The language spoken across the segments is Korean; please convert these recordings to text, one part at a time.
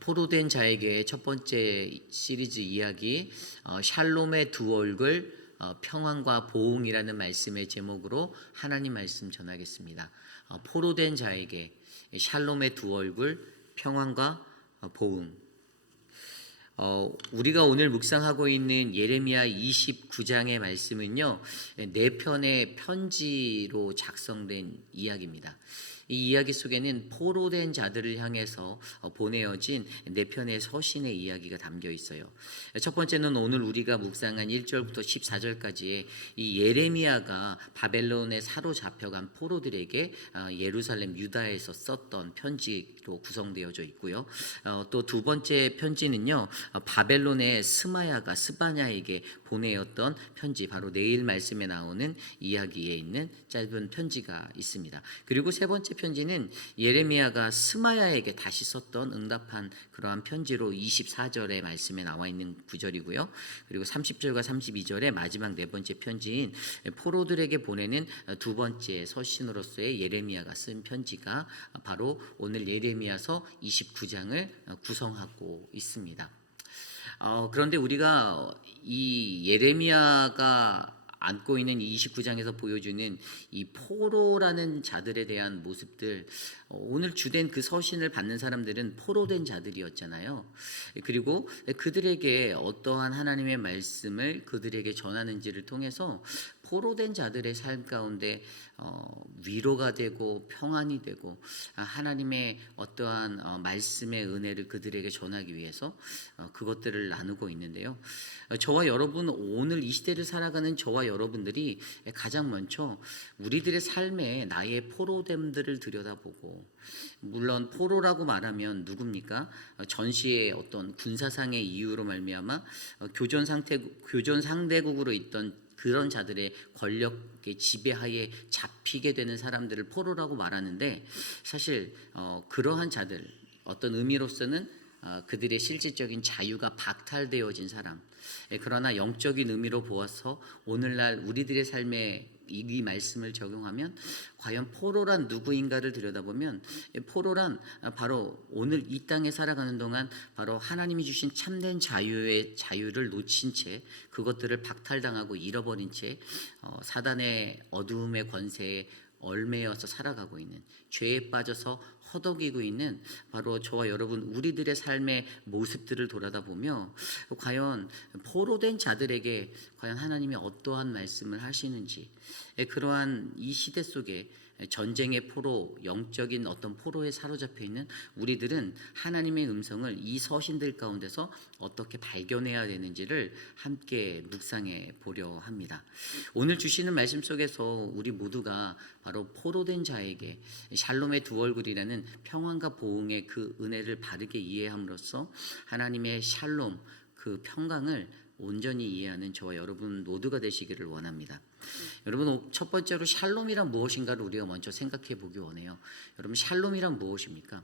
포로된 자에게 첫 번째 시리즈 이야기 샬롬의 두 얼굴 평안과 보응이라는 말씀의 제목으로 하나님 말씀 전하겠습니다. 포로된 자에게 샬롬의 두 얼굴 평안과 보응. 우리가 오늘 묵상하고 있는 예레미야 29장의 말씀은요, 네 편의 편지로 작성된 이야기입니다. 이 이야기 속에는 포로된 자들을 향해서 보내어진 네 편의 서신의 이야기가 담겨 있어요. 첫 번째는 오늘 우리가 묵상한 1절부터 14절까지의 이 예레미야가 바벨론에 사로잡혀간 포로들에게 예루살렘 유다에서 썼던 편지로 구성되어져 있고요. 또 두 번째 편지는요, 바벨론의 스마야가 스바냐에게 보내었던 편지, 바로 내일 말씀에 나오는 이야기에 있는 짧은 편지가 있습니다. 그리고 세 번째 편지는 예레미야가 스마야에게 다시 썼던 응답한 그러한 편지로 24절의 말씀에 나와 있는 구절이고요. 그리고 30절과 32절의 마지막 네 번째 편지인 포로들에게 보내는 두 번째 서신으로서의 예레미야가 쓴 편지가 바로 오늘 예레미야서 29장을 구성하고 있습니다. 그런데 우리가 이 예레미야가 안고 있는 29장에서 보여주는 이 포로라는 자들에 대한 모습들, 오늘 주된 그 서신을 받는 사람들은 포로된 자들이었잖아요. 그리고 그들에게 어떠한 하나님의 말씀을 그들에게 전하는지를 통해서 포로된 자들의 삶 가운데 위로가 되고 평안이 되고 하나님의 어떠한 말씀의 은혜를 그들에게 전하기 위해서 그것들을 나누고 있는데요. 저와 여러분, 오늘 이 시대를 살아가는 저와 여러분들이 가장 먼저 우리들의 삶에 나의 포로됨들을 들여다보고, 물론 포로라고 말하면 누굽니까? 전시의 어떤 군사상의 이유로 말미암아 교전 상대국으로 있던 그런 자들의 권력의 지배하에 잡히게 되는 사람들을 포로라고 말하는데, 사실 그러한 자들, 어떤 의미로서는 그들의 실질적인 자유가 박탈되어진 사람, 그러나 영적인 의미로 보아서 오늘날 우리들의 삶에 이 말씀을 적용하면 과연 포로란 누구인가를 들여다보면, 포로란 바로 오늘 이 땅에 살아가는 동안 바로 하나님이 주신 참된 자유를 놓친 채, 그것들을 박탈당하고 잃어버린 채 사단의 어두움의 권세에 얽매여서 살아가고 있는, 죄에 빠져서 허덕이고 있는 바로 저와 여러분, 우리들의 삶의 모습들을 돌아다보며 과연 포로된 자들에게 과연 하나님이 어떠한 말씀을 하시는지, 그러한 이 시대 속에 전쟁의 포로, 영적인 어떤 포로에 사로잡혀 있는 우리들은 하나님의 음성을 이 서신들 가운데서 어떻게 발견해야 되는지를 함께 묵상해 보려 합니다. 오늘 주시는 말씀 속에서 우리 모두가 바로 포로된 자에게 샬롬의 두 얼굴이라는 평안과 보응의 그 은혜를 바르게 이해함으로써 하나님의 샬롬, 그 평강을 온전히 이해하는 저와 여러분 모두가 되시기를 원합니다. 여러분, 첫 번째로 샬롬이란 무엇인가를 우리가 먼저 생각해 보기 원해요. 여러분, 샬롬이란 무엇입니까?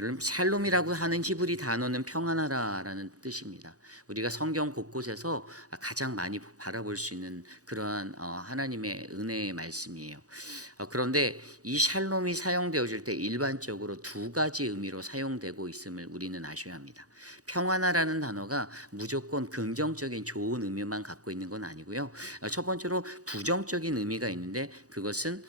여러분, 샬롬이라고 하는 히브리 단어는 평안하라라는 뜻입니다. 우리가 성경 곳곳에서 가장 많이 바라볼 수 있는 그러한 하나님의 은혜의 말씀이에요. 그런데 이 샬롬이 사용되어질 때 일반적으로 두 가지 의미로 사용되고 있음을 우리는 아셔야 합니다. 평안하라는 단어가 무조건 긍정적인 좋은 의미만 갖고 있는 건 아니고요. 첫 번째로 부정적인 의미가 있는데, 그것은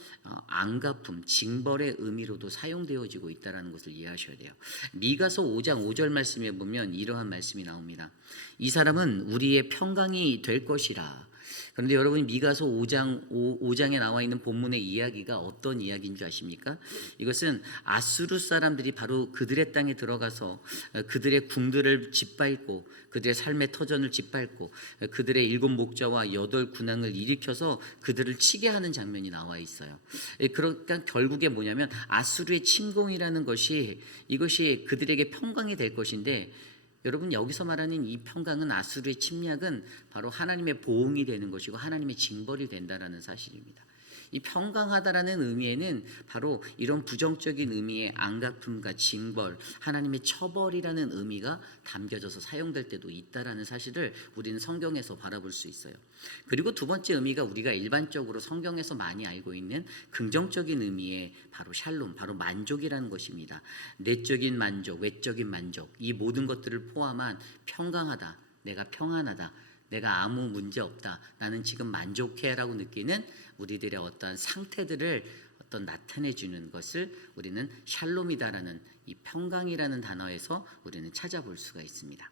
안갚음, 징벌의 의미로도 사용되어지고 있다는 것을 이해하셔야 돼요. 미가서 5장 5절 말씀에 보면 이러한 말씀이 나옵니다. 이 사람은 우리의 평강이 될 것이라. 그런데 여러분, 미가서 5장에 나와 있는 본문의 이야기가 어떤 이야기인 줄 아십니까? 이것은 아수르 사람들이 바로 그들의 땅에 들어가서 그들의 궁들을 짓밟고, 그들의 삶의 터전을 짓밟고, 그들의 7 목자와 8 군왕을 일으켜서 그들을 치게 하는 장면이 나와 있어요. 그러니까 결국에 뭐냐면 아수르의 침공이라는 것이, 이것이 그들에게 평강이 될 것인데, 여러분, 여기서 말하는 이 평강은, 아수르의 침략은 바로 하나님의 보응이 되는 것이고 하나님의 징벌이 된다라는 사실입니다. 이 평강하다라는 의미에는 바로 이런 부정적인 의미의 안갚음과 징벌, 하나님의 처벌이라는 의미가 담겨져서 사용될 때도 있다라는 사실을 우리는 성경에서 바라볼 수 있어요. 그리고 두 번째 의미가 우리가 일반적으로 성경에서 많이 알고 있는 긍정적인 의미의 바로 샬롬, 바로 만족이라는 것입니다. 내적인 만족, 외적인 만족, 이 모든 것들을 포함한 평강하다, 내가 평안하다, 내가 아무 문제 없다, 나는 지금 만족해라고 느끼는 우리들의 어떤 상태들을 나타내 주는 것을 우리는 샬롬이다라는 이 평강이라는 단어에서 우리는 찾아볼 수가 있습니다.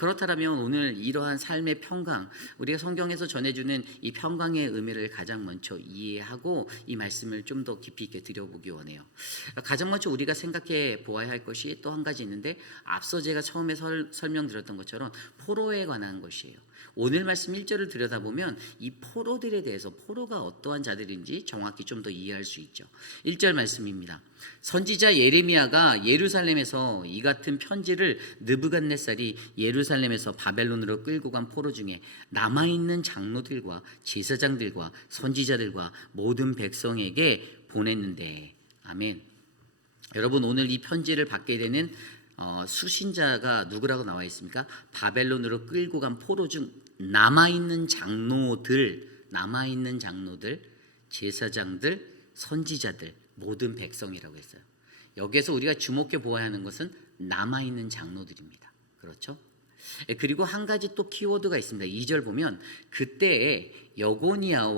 그렇다면 오늘 이러한 삶의 평강, 우리가 성경에서 전해주는 이 평강의 의미를 가장 먼저 이해하고 이 말씀을 좀 더 깊이 있게 들여보기 원해요. 가장 먼저 우리가 생각해 보아야 할 것이 또 한 가지 있는데, 앞서 제가 처음에 설명드렸던 것처럼 포로에 관한 것이에요. 오늘 말씀 1절을 들여다보면 이 포로들에 대해서, 포로가 어떠한 자들인지 정확히 좀 더 이해할 수 있죠. 1절 말씀입니다. 선지자 예레미야가 예루살렘에서 이 같은 편지를 느부갓네살이 예루살렘에서 바벨론으로 끌고 간 포로 중에 남아있는 장로들과 제사장들과 선지자들과 모든 백성에게 보냈는데, 아멘. 여러분, 오늘 이 편지를 받게 되는 수신자가 누구라고 나와 있습니까? 바벨론으로 끌고 간 포로 중 남아있는 장로들, 제사장들, 선지자들, 모든 백성이라고 했어요. 여기에서 우리가 주목해 보아야 하는 것은 남아있는 장로들입니다. 그렇죠? 그리고 한 가지 또 키워드가 있습니다. 2절 보면 그때에 여고니아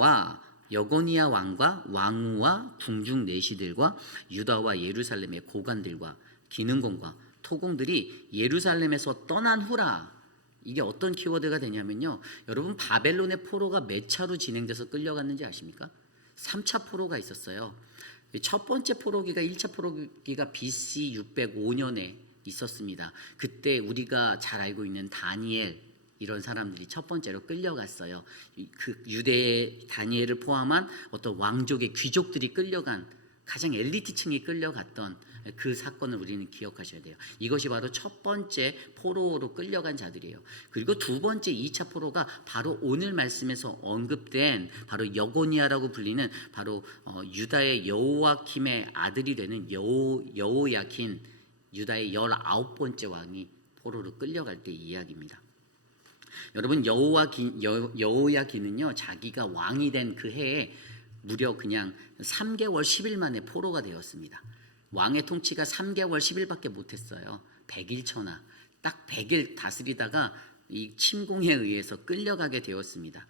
왕과 왕후와 궁중 내시들과 유다와 예루살렘의 고관들과 기능공과 토공들이 예루살렘에서 떠난 후라. 이게 어떤 키워드가 되냐면요, 여러분, 바벨론의 포로가 몇 차로 진행돼서 끌려갔는지 아십니까? 3차 포로가 있었어요. 첫 번째 포로기가 1차 포로기가 BC 605년에 있었습니다. 그때 우리가 잘 알고 있는 다니엘, 이런 사람들이 첫 번째로 끌려갔어요. 그 유대의 다니엘을 포함한 어떤 왕족의 귀족들이 끌려간, 가장 엘리트층이 끌려갔던 그 사건을 우리는 기억하셔야 돼요. 이것이 바로 첫 번째 포로로 끌려간 자들이에요. 그리고 두 번째 2차 포로가 바로 오늘 말씀에서 언급된 바로 여고니아라고 불리는 바로 유다의 여호야킴의 아들이 되는 여호야킨, 유다의 19번째 왕이 포로로 끌려갈 때 이야기입니다. 여러분, 여호야긴은요, 자기가 왕이 된 그 해에 무려 그냥 3개월 10일 만에 포로가 되었습니다. 왕의 통치가 3개월 10일밖에 못했어요. 100일 천하, 딱 100일 다스리다가 이 침공에 의해서 끌려가게 되었습니다.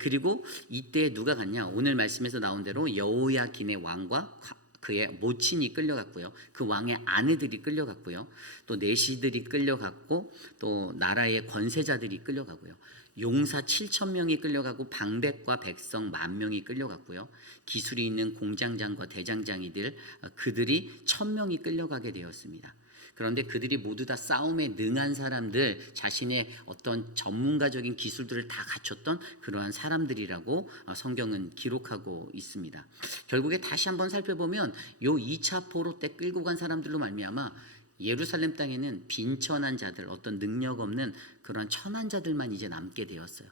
그리고 이때 누가 갔냐? 오늘 말씀에서 나온 대로 여호야긴의 왕과 그의 모친이 끌려갔고요. 그 왕의 아내들이 끌려갔고요. 또 내시들이 끌려갔고, 또 나라의 권세자들이 끌려가고요. 용사 7,000명이 끌려가고 방백과 백성 10,000명이 끌려갔고요. 기술이 있는 공장장과 대장장이들, 그들이 1,000명이 끌려가게 되었습니다. 그런데 그들이 모두 다 싸움에 능한 사람들, 자신의 어떤 전문가적인 기술들을 다 갖췄던 그러한 사람들이라고 성경은 기록하고 있습니다. 결국에 다시 한번 살펴보면 요 2차 포로 때 끌고 간 사람들로 말미암아 예루살렘 땅에는 빈천한 자들, 어떤 능력 없는 그런 천한 자들만 이제 남게 되었어요.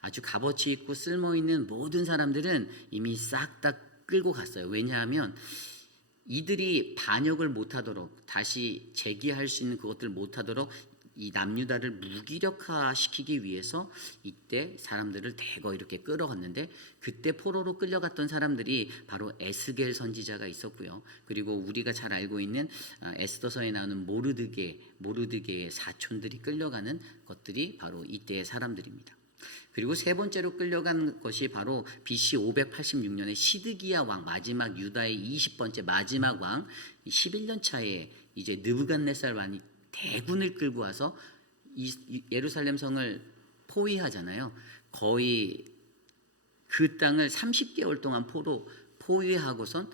아주 값어치 있고 쓸모있는 모든 사람들은 이미 싹 다 끌고 갔어요. 왜냐하면 이들이 반역을 못하도록, 다시 재기할 수 있는 그것들을 못하도록 이 남유다를 무기력화시키기 위해서 이때 사람들을 대거 이렇게 끌어갔는데, 그때 포로로 끌려갔던 사람들이 바로 에스겔 선지자가 있었고요. 그리고 우리가 잘 알고 있는 에스더서에 나오는 모르드게의 사촌들이 끌려가는 것들이 바로 이때의 사람들입니다. 그리고 세 번째로 끌려간 것이 바로 BC 586년에 시드기야 왕, 마지막 유다의 20번째 마지막 왕, 11년 차에 이제 느부갓네살 왕이 대군을 끌고 와서 이 예루살렘 성을 포위하잖아요. 거의 그 땅을 30개월 동안 포위하고선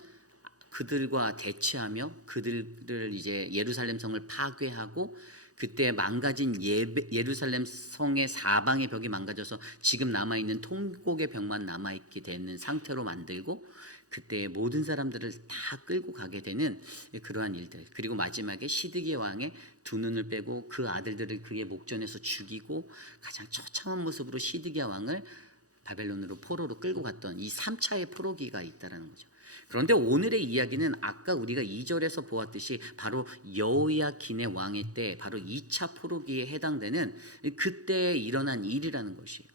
그들과 대치하며 그들을 이제 예루살렘 성을 파괴하고, 그때 망가진 예루살렘 성의 사방의 벽이 망가져서 지금 남아있는 통곡의 벽만 남아있게 되는 상태로 만들고, 그때 모든 사람들을 다 끌고 가게 되는 그러한 일들. 그리고 마지막에 시드기야 왕의 두 눈을 빼고 그 아들들을 그의 목전에서 죽이고, 가장 처참한 모습으로 시드기야 왕을 바벨론으로 포로로 끌고 갔던 이 3차의 포로기가 있다라는 거죠. 그런데 오늘의 이야기는 아까 우리가 2절에서 보았듯이 바로 여호야긴의 왕의 때 바로 2차 포로기에 해당되는 그때 일어난 일이라는 것이에요.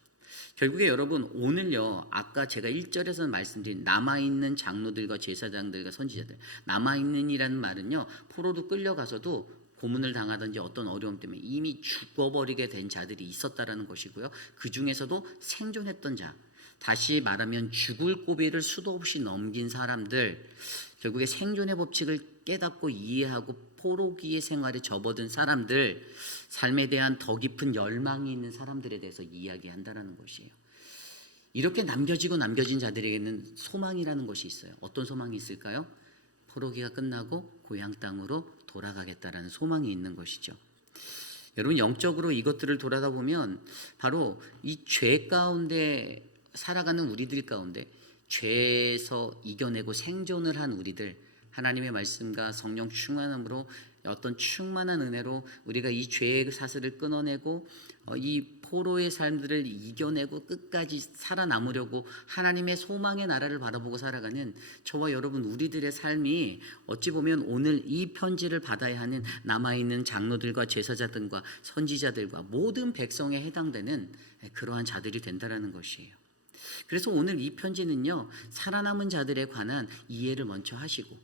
결국에 여러분 오늘요, 아까 제가 1절에서 말씀드린 남아있는 장로들과 제사장들과 선지자들, 남아있는이라는 말은요, 포로로 끌려가서도 고문을 당하든지 어떤 어려움 때문에 이미 죽어버리게 된 자들이 있었다라는 것이고요. 그 중에서도 생존했던 자, 다시 말하면 죽을 고비를 수도 없이 넘긴 사람들, 결국에 생존의 법칙을 깨닫고 이해하고 포로기의 생활에 접어든 사람들, 삶에 대한 더 깊은 열망이 있는 사람들에 대해서 이야기한다라는 것이에요. 이렇게 남겨진 자들에게는 소망이라는 것이 있어요. 어떤 소망이 있을까요? 포로기가 끝나고 고향 땅으로 돌아가겠다라는 소망이 있는 것이죠. 여러분, 영적으로 이것들을 돌아다보면 바로 이 죄 가운데 살아가는 우리들 가운데, 죄에서 이겨내고 생존을 한 우리들, 하나님의 말씀과 성령 충만함으로 어떤 충만한 은혜로 우리가 이 죄의 사슬을 끊어내고 이 포로의 삶들을 이겨내고 끝까지 살아남으려고 하나님의 소망의 나라를 바라보고 살아가는 저와 여러분 우리들의 삶이 어찌 보면 오늘 이 편지를 받아야 하는 남아있는 장로들과 제사자들과 선지자들과 모든 백성에 해당되는 그러한 자들이 된다라는 것이에요. 그래서 오늘 이 편지는요, 살아남은 자들에 관한 이해를 먼저 하시고,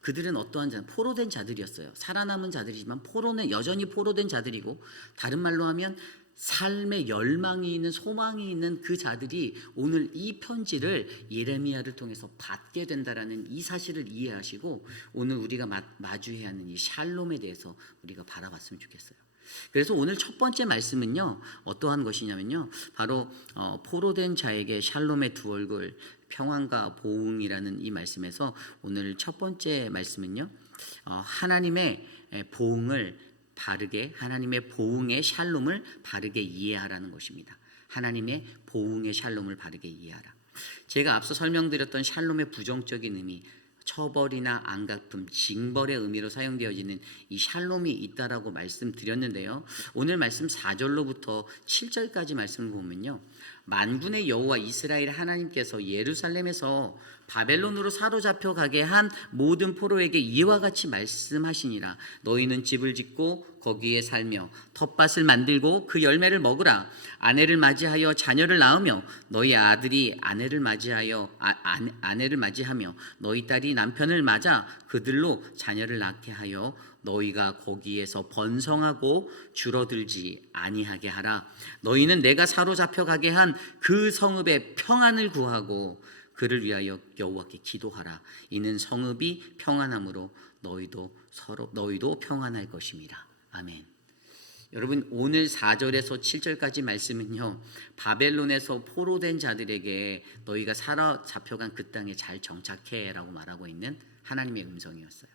그들은 어떠한 자, 포로된 자들이었어요. 살아남은 자들이지만 여전히 포로된 자들이고, 다른 말로 하면 삶의 열망이 있는, 소망이 있는 그 자들이 오늘 이 편지를 예레미야를 통해서 받게 된다라는 이 사실을 이해하시고, 오늘 우리가 마주해야 하는 이 샬롬에 대해서 우리가 바라봤으면 좋겠어요. 그래서 오늘 첫 번째 말씀은요, 어떠한 것이냐면요, 바로 포로된 자에게 샬롬의 두 얼굴, 평안과 보응이라는 이 말씀에서 오늘 첫 번째 말씀은요, 하나님의 보응을 바르게, 하나님의 보응의 샬롬을 바르게 이해하라는 것입니다. 하나님의 보응의 샬롬을 바르게 이해하라. 제가 앞서 설명드렸던 샬롬의 부정적인 의미, 처벌이나 안갚음, 징벌의 의미로 사용되어지는 이 샬롬이 있다라고 말씀드렸는데요. 오늘 말씀 4절로부터 7절까지 말씀을 보면요, 만군의 여호와 이스라엘 하나님께서 예루살렘에서 바벨론으로 사로잡혀 가게 한 모든 포로에게 이와 같이 말씀하시니라. 너희는 집을 짓고 거기에 살며 텃밭을 만들고 그 열매를 먹으라. 아내를 맞이하여 자녀를 낳으며 너희 아들이 아내를 맞이하며 너희 딸이 남편을 맞아 그들로 자녀를 낳게 하여 너희가 거기에서 번성하고 줄어들지 아니하게 하라. 너희는 내가 사로잡혀 가게 한 그 성읍의 평안을 구하고 그를 위하여 여호와께 기도하라. 이는 성읍이 평안함으로 너희도 평안할 것입니다. 아멘. 여러분, 오늘 4절에서 7절까지 말씀은요, 바벨론에서 포로된 자들에게 너희가 사로잡혀간 그 땅에 잘 정착해 라고 말하고 있는 하나님의 음성이었어요.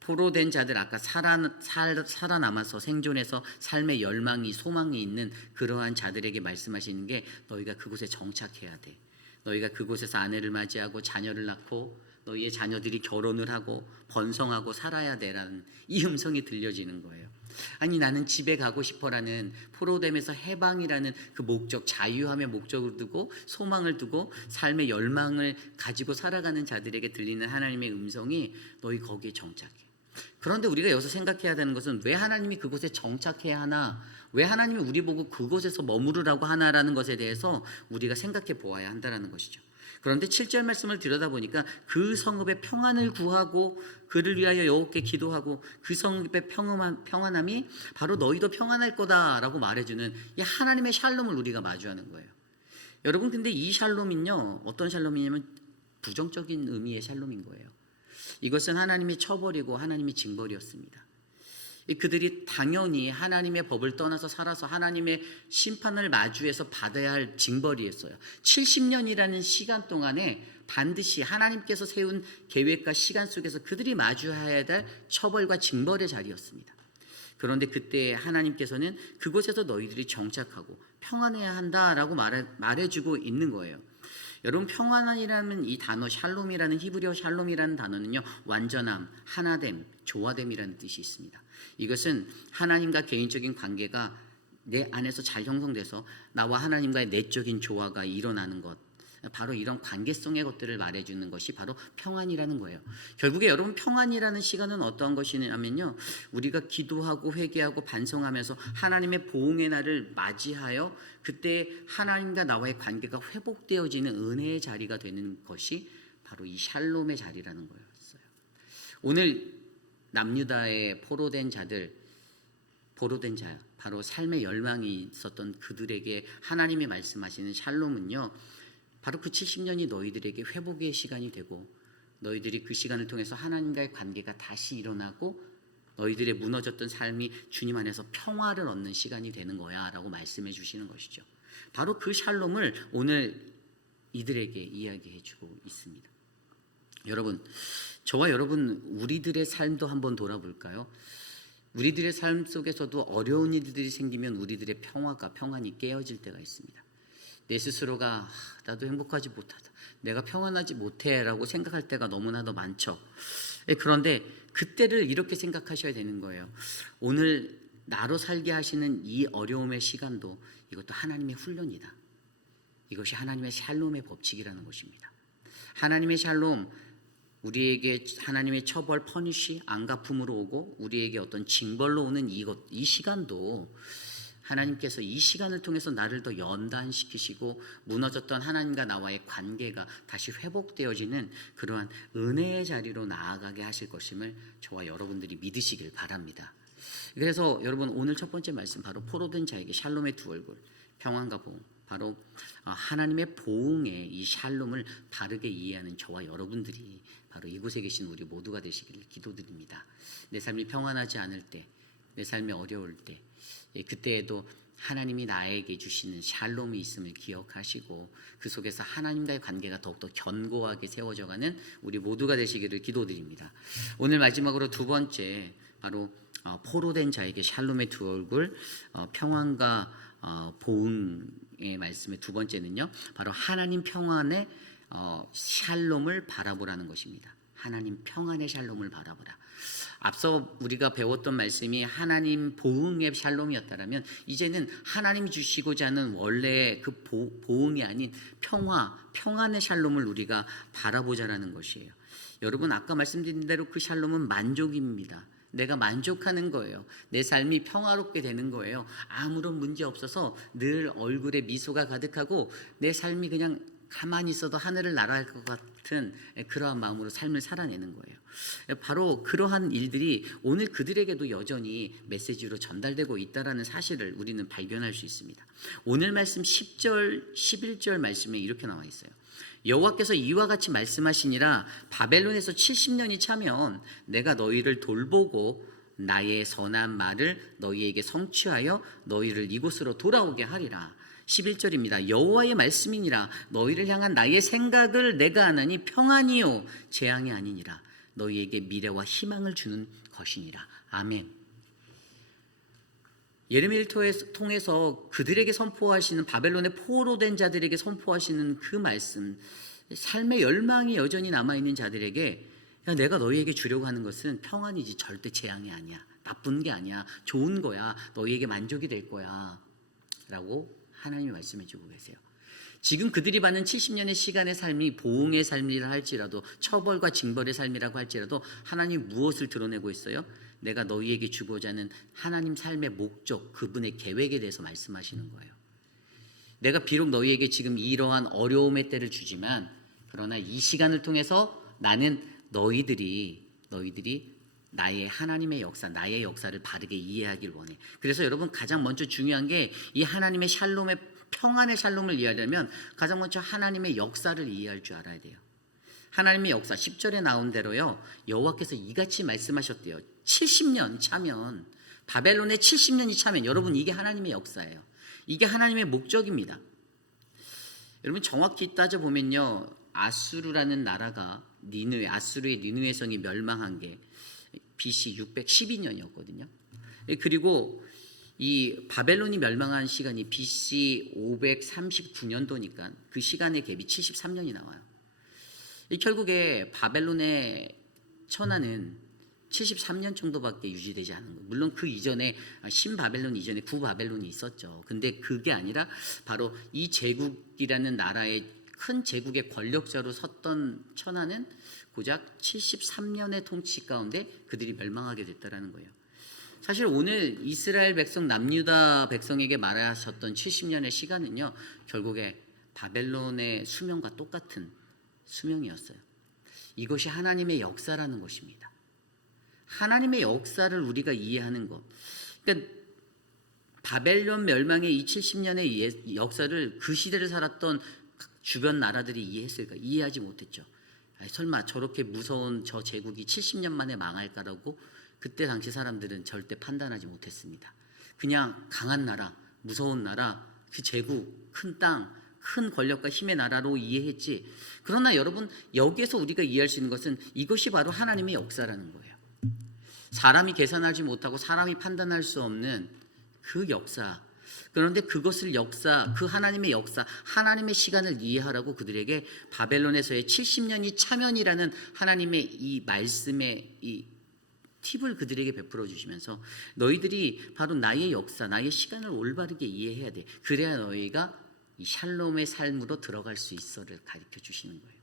포로된 자들, 아까 살아남아서 생존해서 삶의 열망이, 소망이 있는 그러한 자들에게 말씀하시는 게, 너희가 그곳에 정착해야 돼. 너희가 그곳에서 아내를 맞이하고 자녀를 낳고 너희의 자녀들이 결혼을 하고 번성하고 살아야 돼라는 이 음성이 들려지는 거예요. 아니, 나는 집에 가고 싶어라는, 포로됨에서 해방이라는 그 목적, 자유함의 목적을 두고 소망을 두고 삶의 열망을 가지고 살아가는 자들에게 들리는 하나님의 음성이, 너희 거기에 정착해. 그런데 우리가 여기서 생각해야 되는 것은, 왜 하나님이 그곳에 정착해야 하나, 왜 하나님이 우리 보고 그곳에서 머무르라고 하나라는 것에 대해서 우리가 생각해 보아야 한다는 것이죠. 그런데 7절 말씀을 들여다보니까 그 성읍의 평안을 구하고 그를 위하여 여호와께 기도하고 그 성읍의 평안함이 바로 너희도 평안할 거다라고 말해주는 이 하나님의 샬롬을 우리가 마주하는 거예요. 여러분, 근데 이 샬롬은요, 어떤 샬롬이냐면 부정적인 의미의 샬롬인 거예요. 이것은 하나님의 처벌이고 하나님의 징벌이었습니다. 그들이 당연히 하나님의 법을 떠나서 살아서 하나님의 심판을 마주해서 받아야 할 징벌이었어요. 70년이라는 시간 동안에 반드시 하나님께서 세운 계획과 시간 속에서 그들이 마주해야 될 처벌과 징벌의 자리였습니다. 그런데 그때 하나님께서는 그곳에서 너희들이 정착하고 평안해야 한다라고 말해주고 있는 거예요. 여러분, 평안이라는 이 단어, 샬롬이라는, 히브리어 샬롬이라는 단어는요, 완전함, 하나됨, 조화됨이라는 뜻이 있습니다. 이것은 하나님과 개인적인 관계가 내 안에서 잘 형성돼서 나와 하나님과의 내적인 조화가 일어나는 것, 바로 이런 관계성의 것들을 말해주는 것이 바로 평안이라는 거예요. 결국에 여러분, 평안이라는 시간은 어떠한 것이냐면요, 우리가 기도하고 회개하고 반성하면서 하나님의 보응의 날을 맞이하여 그때 하나님과 나와의 관계가 회복되어지는 은혜의 자리가 되는 것이 바로 이 샬롬의 자리라는 거였어요. 오늘 남유다의 포로된 자들, 포로된 자, 바로 삶의 열망이 있었던 그들에게 하나님이 말씀하시는 샬롬은요, 바로 그 70년이 너희들에게 회복의 시간이 되고, 너희들이 그 시간을 통해서 하나님과의 관계가 다시 일어나고, 너희들의 무너졌던 삶이 주님 안에서 평화를 얻는 시간이 되는 거야 라고 말씀해 주시는 것이죠. 바로 그 샬롬을 오늘 이들에게 이야기해 주고 있습니다. 여러분, 저와 여러분, 우리들의 삶도 한번 돌아볼까요? 우리들의 삶 속에서도 어려운 일들이 생기면 우리들의 평안이 깨어질 때가 있습니다. 내 스스로가 나도 행복하지 못하다, 내가 평안하지 못해 라고 생각할 때가 너무나도 많죠. 그런데 그때를 이렇게 생각하셔야 되는 거예요. 오늘 나로 살게 하시는 이 어려움의 시간도 이것도 하나님의 훈련이다. 이것이 하나님의 샬롬의 법칙이라는 것입니다. 하나님의 샬롬, 우리에게 하나님의 처벌, 퍼니시, 안갚음으로 오고 우리에게 어떤 징벌로 오는 이 시간도 하나님께서 이 시간을 통해서 나를 더 연단시키시고 무너졌던 하나님과 나와의 관계가 다시 회복되어지는 그러한 은혜의 자리로 나아가게 하실 것임을 저와 여러분들이 믿으시길 바랍니다. 그래서 여러분, 오늘 첫 번째 말씀, 바로 포로된 자에게 샬롬의 두 얼굴, 평안과 보응, 바로 하나님의 보응의 이 샬롬을 바르게 이해하는 저와 여러분들이 바로 이곳에 계신 우리 모두가 되시기를 기도드립니다. 내 삶이 평안하지 않을 때, 내 삶이 어려울 때, 그때에도 하나님이 나에게 주시는 샬롬이 있음을 기억하시고 그 속에서 하나님과의 관계가 더욱더 견고하게 세워져가는 우리 모두가 되시기를 기도드립니다. 오늘 마지막으로 두 번째, 바로 포로된 자에게 샬롬의 두 얼굴, 평안과 보응의 말씀의 두 번째는요, 바로 하나님 평안의 샬롬을 바라보라는 것입니다. 하나님 평안의 샬롬을 바라보라. 앞서 우리가 배웠던 말씀이 하나님 보응의 샬롬이었다면, 이제는 하나님이 주시고자 하는 원래의 그 보응이 아닌 평안의 샬롬을 우리가 바라보자라는 것이에요. 여러분, 아까 말씀드린 대로 그 샬롬은 만족입니다. 내가 만족하는 거예요. 내 삶이 평화롭게 되는 거예요. 아무런 문제 없어서 늘 얼굴에 미소가 가득하고 내 삶이 그냥 가만히 있어도 하늘을 날아갈 것 같은 그러한 마음으로 삶을 살아내는 거예요. 바로 그러한 일들이 오늘 그들에게도 여전히 메시지로 전달되고 있다는 사실을 우리는 발견할 수 있습니다. 오늘 말씀 10절, 11절 말씀에 이렇게 나와 있어요. 여호와께서 이와 같이 말씀하시니라, 바벨론에서 70년이 차면 내가 너희를 돌보고 나의 선한 말을 너희에게 성취하여 너희를 이곳으로 돌아오게 하리라. 11절입니다. 여호와의 말씀이니라, 너희를 향한 나의 생각을 내가 아나니 평안이요 재앙이 아니니라, 너희에게 미래와 희망을 주는 것이니라. 아멘. 예레미야를 통해서 그들에게 선포하시는, 바벨론의 포로된 자들에게 선포하시는 그 말씀, 삶의 열망이 여전히 남아있는 자들에게, 야, 내가 너희에게 주려고 하는 것은 평안이지 절대 재앙이 아니야, 나쁜 게 아니야, 좋은 거야, 너희에게 만족이 될 거야 라고 하나님이 말씀해 주고 계세요. 지금 그들이 받는 70년의 시간의 삶이 보응의 삶이라 할지라도, 처벌과 징벌의 삶이라고 할지라도 하나님 무엇을 드러내고 있어요? 내가 너희에게 주고자 하는 하나님 삶의 목적, 그분의 계획에 대해서 말씀하시는 거예요. 내가 비록 너희에게 지금 이러한 어려움의 때를 주지만, 그러나 이 시간을 통해서 나는 너희들이 나의 하나님의 역사, 나의 역사를 바르게 이해하길 원해. 그래서 여러분, 가장 먼저 중요한 게 이 하나님의 샬롬의 평안의 샬롬을 이해하려면 가장 먼저 하나님의 역사를 이해할 줄 알아야 돼요. 하나님의 역사, 10절에 나온 대로요, 여호와께서 이같이 말씀하셨대요. 70년 차면, 바벨론의 70년이 차면, 여러분, 이게 하나님의 역사예요. 이게 하나님의 목적입니다. 여러분, 정확히 따져보면요, 아수르라는 나라가 아수르의 니느웨 성이 멸망한 게 BC 612년이었거든요. 그리고 이 바벨론이 멸망한 시간이 BC 539년도니까 그 시간의 갭이 73년이 나와요. 결국에 바벨론의 천하는 73년 정도밖에 유지되지 않은 거예요. 물론 그 이전에 신바벨론 이전에 구바벨론이 있었죠. 근데 그게 아니라 바로 이 제국이라는 나라의 큰 제국의 권력자로 섰던 천하는 고작 73년의 통치 가운데 그들이 멸망하게 됐다라는 거예요. 사실 오늘 이스라엘 백성 남유다 백성에게 말하셨던 70년의 시간은요, 결국에 바벨론의 수명과 똑같은 수명이었어요. 이것이 하나님의 역사라는 것입니다. 하나님의 역사를 우리가 이해하는 것. 그러니까 바벨론 멸망의 이 70년의 역사를 그 시대를 살았던 주변 나라들이 이해했을까? 이해하지 못했죠. 설마 저렇게 무서운 저 제국이 70년 만에 망할까라고 그때 당시 사람들은 절대 판단하지 못했습니다. 그냥 강한 나라, 무서운 나라, 그 제국, 큰 땅, 큰 권력과 힘의 나라로 이해했지. 그러나 여러분, 여기에서 우리가 이해할 수 있는 것은 이것이 바로 하나님의 역사라는 거예요. 사람이 계산하지 못하고 사람이 판단할 수 없는 그 역사. 그런데 그것을 그 하나님의 역사, 하나님의 시간을 이해하라고 그들에게 바벨론에서의 70년이 차면이라는 하나님의 이 말씀의 이 팁을 그들에게 베풀어 주시면서 너희들이 바로 나의 역사, 나의 시간을 올바르게 이해해야 돼. 그래야 너희가 이 샬롬의 삶으로 들어갈 수 있어를 가르쳐 주시는 거예요.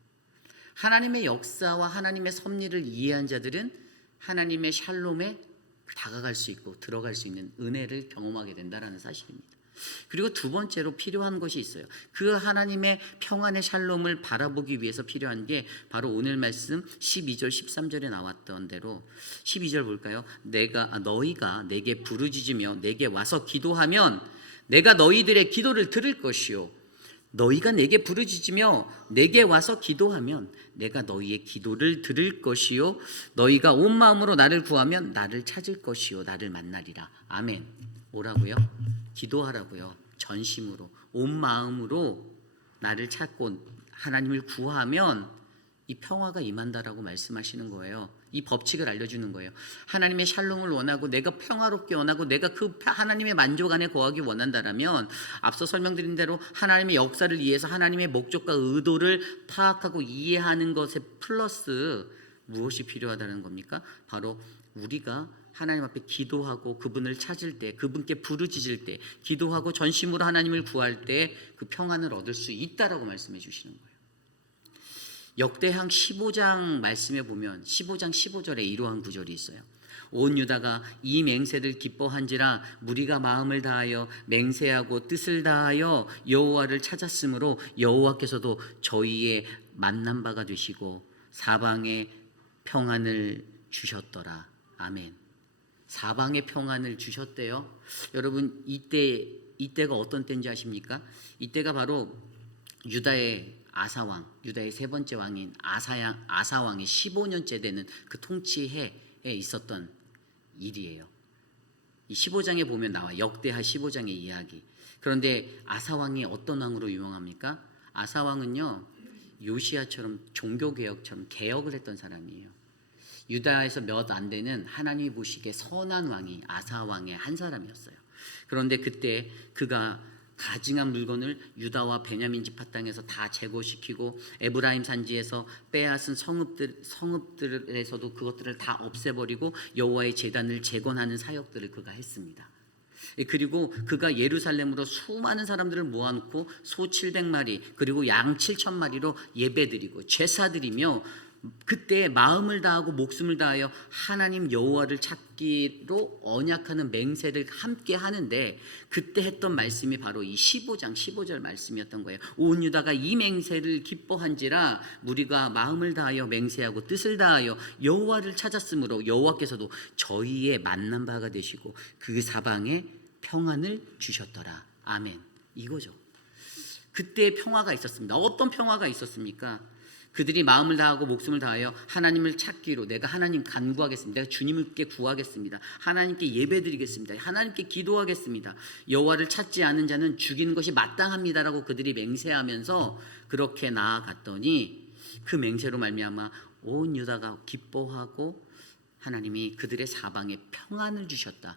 하나님의 역사와 하나님의 섭리를 이해한 자들은 하나님의 샬롬에 다가갈 수 있고 들어갈 수 있는 은혜를 경험하게 된다는 사실입니다. 그리고 두 번째로 필요한 것이 있어요. 그 하나님의 평안의 샬롬을 바라보기 위해서 필요한 게 바로 오늘 말씀 12절 13절에 나왔던 대로 12절 볼까요? 너희가 내게 부르짖으며 내게 와서 기도하면 내가 너희들의 기도를 들을 것이요 너희가 내게 부르짖으며 내게 와서 기도하면 내가 너희의 기도를 들을 것이요 너희가 온 마음으로 나를 구하면 나를 찾을 것이요 나를 만나리라. 아멘. 뭐라고요? 기도하라고요. 전심으로 온 마음으로 나를 찾고 하나님을 구하면 이 평화가 임한다라고 말씀하시는 거예요. 이 법칙을 알려주는 거예요. 하나님의 샬롬을 원하고 내가 평화롭게 원하고 내가 그 하나님의 만족 안에 거하기 원한다라면 앞서 설명드린 대로 하나님의 역사를 이해해서 하나님의 목적과 의도를 파악하고 이해하는 것에 플러스 무엇이 필요하다는 겁니까? 바로 우리가 하나님 앞에 기도하고 그분을 찾을 때, 그분께 부르짖을 때, 기도하고 전심으로 하나님을 구할 때 그 평안을 얻을 수 있다라고 말씀해 주시는 거예요. 역대상 15장 말씀에 보면 15장 15절에 이러한 구절이 있어요. 온 유다가 이 맹세를 기뻐한지라 무리가 마음을 다하여 맹세하고 뜻을 다하여 여호와를 찾았으므로 여호와께서도 저희의 만난 바가 되시고 사방에 평안을 주셨더라. 아멘. 사방에 평안을 주셨대요. 여러분 이때가 어떤 때인지 아십니까? 이때가 바로 유다의 아사왕, 유다의 세 번째 왕인 아사왕의 15년째 되는 그 통치해에 있었던 일이에요. 이 15장에 보면 나와 역대하 15장의 이야기. 그런데 아사왕이 어떤 왕으로 유명합니까? 아사왕은요 요시야처럼 종교개혁처럼 개혁을 했던 사람이에요. 유다에서 몇 안 되는 하나님이 보시기에 선한 왕이 아사왕의 한 사람이었어요. 그런데 그때 그가 가증한 물건을 유다와 베냐민 지파 땅에서 다 제거시키고 에브라임 산지에서 빼앗은 성읍들에서도 그것들을 다 없애버리고 여호와의 제단을 재건하는 사역들을 그가 했습니다. 그리고 그가 예루살렘으로 수많은 사람들을 모아놓고 소 700마리 그리고 양 7,000마리로 예배드리고 제사드리며 그때 마음을 다하고 목숨을 다하여 하나님 여호와를 찾기로 언약하는 맹세를 함께 하는데 그때 했던 말씀이 바로 이 15장 15절 말씀이었던 거예요. 온 유다가 이 맹세를 기뻐한지라 무리가 마음을 다하여 맹세하고 뜻을 다하여 여호와를 찾았으므로 여호와께서도 저희의 만난 바가 되시고 그 사방에 평안을 주셨더라. 아멘. 이거죠. 그때 평화가 있었습니다. 어떤 평화가 있었습니까? 그들이 마음을 다하고 목숨을 다하여 하나님을 찾기로 내가 하나님 간구하겠습니다. 내가 주님께 구하겠습니다. 하나님께 예배드리겠습니다. 하나님께 기도하겠습니다. 여호와를 찾지 않은 자는 죽이는 것이 마땅합니다라고 그들이 맹세하면서 그렇게 나아갔더니 그 맹세로 말미암아 온 유다가 기뻐하고 하나님이 그들의 사방에 평안을 주셨다라고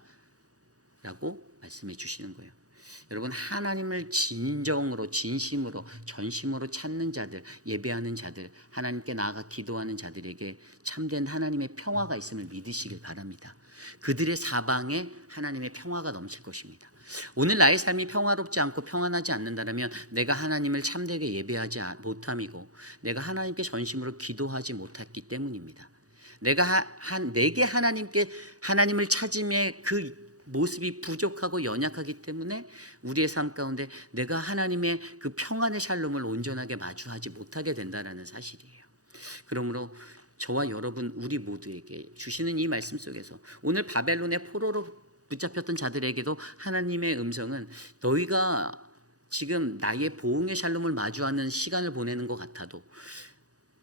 말씀해 주시는 거예요. 여러분, 하나님을 진정으로 진심으로 전심으로 찾는 자들, 예배하는 자들, 하나님께 나아가 기도하는 자들에게 참된 하나님의 평화가 있음을 믿으시길 바랍니다. 그들의 사방에 하나님의 평화가 넘칠 것입니다. 오늘 나의 삶이 평화롭지 않고 평안하지 않는다면 내가 하나님을 참되게 예배하지 못함이고 내가 하나님께 전심으로 기도하지 못했기 때문입니다. 내게 하나님을 찾음의 그 모습이 부족하고 연약하기 때문에 우리의 삶 가운데 내가 하나님의 그 평안의 샬롬을 온전하게 마주하지 못하게 된다는 사실이에요. 그러므로 저와 여러분 우리 모두에게 주시는 이 말씀 속에서 오늘 바벨론의 포로로 붙잡혔던 자들에게도 하나님의 음성은 너희가 지금 나의 보응의 샬롬을 마주하는 시간을 보내는 것 같아도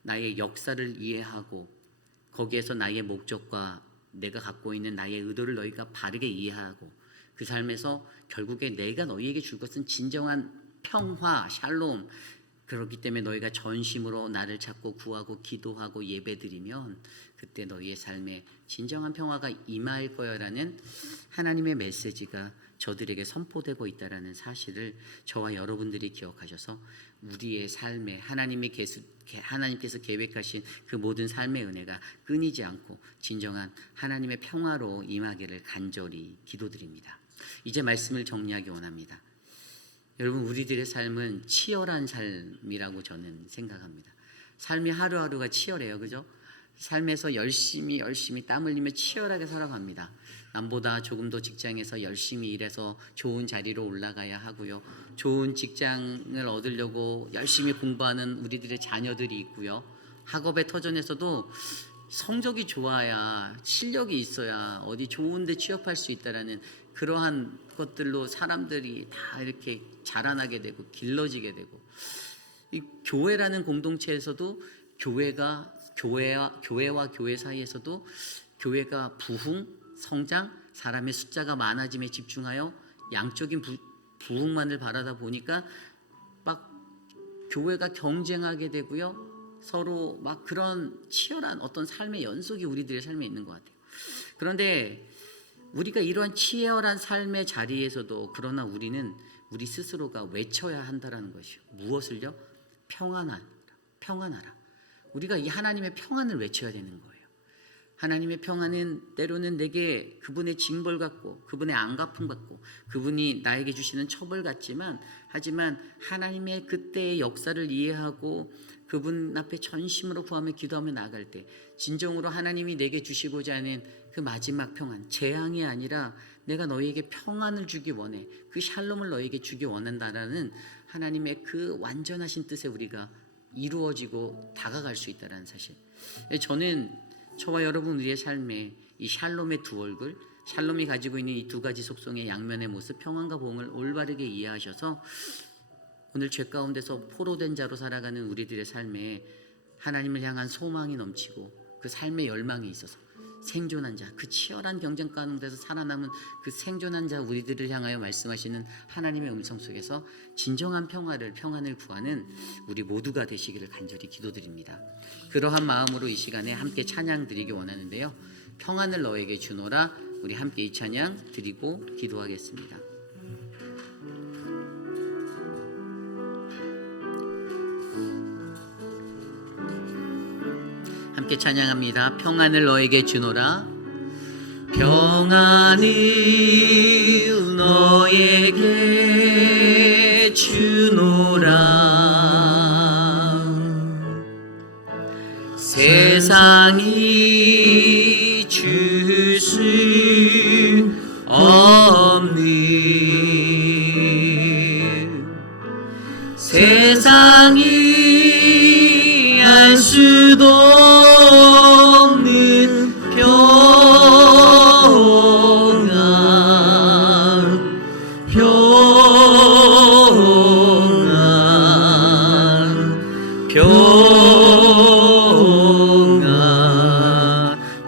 나의 역사를 이해하고 거기에서 나의 목적과 내가 갖고 있는 나의 의도를 너희가 바르게 이해하고 그 삶에서 결국에 내가 너희에게 줄 것은 진정한 평화, 샬롬. 그렇기 때문에 너희가 전심으로 나를 찾고 구하고 기도하고 예배드리면 그때 너희의 삶에 진정한 평화가 임할 거야라는 하나님의 메시지가 저들에게 선포되고 있다는 사실을 저와 여러분들이 기억하셔서 우리의 삶에 하나님께서 계획하신 그 모든 삶의 은혜가 끊이지 않고 진정한 하나님의 평화로 임하기를 간절히 기도드립니다. 이제 말씀을 정리하기 원합니다. 여러분, 우리들의 삶은 치열한 삶이라고 저는 생각합니다. 삶이 하루하루가 치열해요. 그죠? 삶에서 열심히 땀 흘리며 치열하게 살아갑니다. 남보다 조금 더 직장에서 열심히 일해서 좋은 자리로 올라가야 하고요. 좋은 직장을 얻으려고 열심히 공부하는 우리들의 자녀들이 있고요. 학업의 터전에서도 성적이 좋아야 실력이 있어야 어디 좋은 데 취업할 수 있다라는 그러한 것들로 사람들이 다 이렇게 자라나게 되고 길러지게 되고 이 교회라는 공동체에서도 교회와 교회 사이에서도 교회가 부흥, 성장, 사람의 숫자가 많아짐에 집중하여 양적인 부흥만을 바라다 보니까 막 교회가 경쟁하게 되고요. 서로 막 그런 치열한 어떤 삶의 연속이 우리들의 삶에 있는 것 같아요. 그런데 우리가 이러한 치열한 삶의 자리에서도 그러나 우리는 우리 스스로가 외쳐야 한다라는 것이요. 무엇을요? 평안하라. 우리가 이 하나님의 평안을 외쳐야 되는 거예요. 하나님의 평안은 때로는 내게 그분의 징벌 같고 그분의 안갚음 같고 그분이 나에게 주시는 처벌 같지만 하지만 하나님의 그때의 역사를 이해하고 그분 앞에 전심으로 구하며 기도하며 나아갈 때 진정으로 하나님이 내게 주시고자 하는 그 마지막 평안, 재앙이 아니라 내가 너희에게 평안을 주기 원해, 그 샬롬을 너희에게 주기 원한다라는 하나님의 그 완전하신 뜻에 우리가 이루어지고 다가갈 수 있다는 사실. 저는 저와 여러분 우리의 삶에 이 샬롬의 두 얼굴, 샬롬이 가지고 있는 이 두 가지 속성의 양면의 모습, 평안과 보응을 올바르게 이해하셔서 오늘 죄 가운데서 포로된 자로 살아가는 우리들의 삶에 하나님을 향한 소망이 넘치고 그 삶의 열망이 있어서 생존한 자, 그 치열한 경쟁 가운데서 살아남은 그 생존한 자 우리들을 향하여 말씀하시는 하나님의 음성 속에서 진정한 평안을 구하는 우리 모두가 되시기를 간절히 기도드립니다. 그러한 마음으로 이 시간에 함께 찬양 드리기 원하는데요. 평안을 너에게 주노라. 우리 함께 이 찬양 드리고 기도하겠습니다. 함께 찬양합니다. 평안을 너에게 주노라. 평안을 너에게 주노라. 세상이 줄 수 없는 세상이 알 수도 없는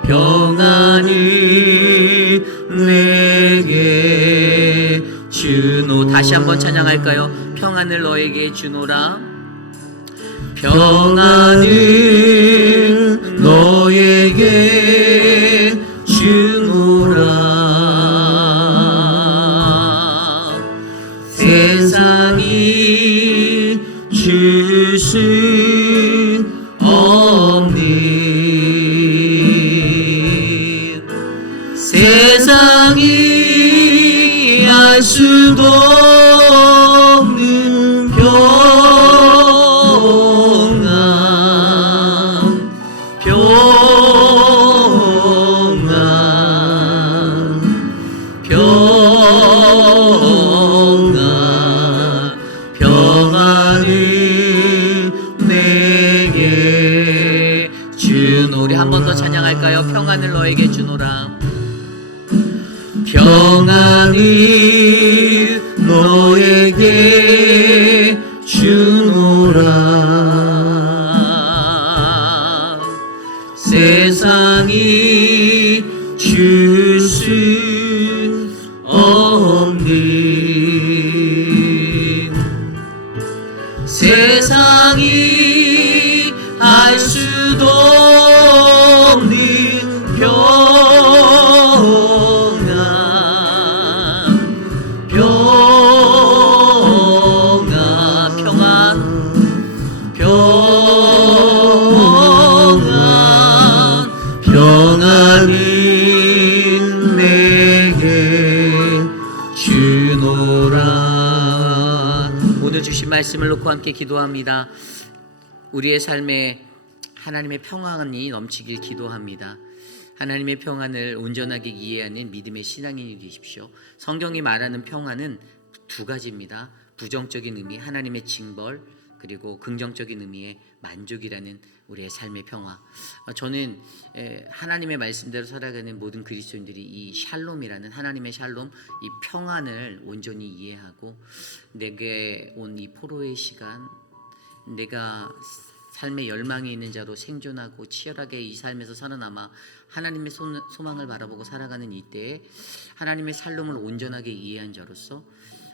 평안을 내게 주노. 다시 한번 찬양할까요? 평안을 너에게 주노라. 평안을 너에게 주노라. 세상이 알 수도 없는 평안을 내게 주노. 우리 한 번 더 찬양할까요? 평안을 너에게 주노라. 평안을 너에게 주노라. 세상이 줄 수 없는, 세상이 알 수도 없는 평안을 내게 주노라. 오늘 주신 말씀을 놓고 함께 기도합니다. 우리의 삶에 하나님의 평안이 넘치길 기도합니다. 하나님의 평안을 온전하게 이해하는 믿음의 신앙인이 되십시오. 성경이 말하는 평안은 두 가지입니다. 부정적인 의미, 하나님의 징벌, 그리고 긍정적인 의미의 만족이라는 우리의 삶의 평화. 저는 하나님의 말씀대로 살아가는 모든 그리스도인들이 이 샬롬이라는 하나님의 샬롬, 이 평안을 온전히 이해하고 내게 온 이 포로의 시간, 내가 삶의 열망이 있는 자로 생존하고 치열하게 이 삶에서 살아남아 하나님의 소망을 바라보고 살아가는 이때에 하나님의 샬롬을 온전하게 이해한 자로서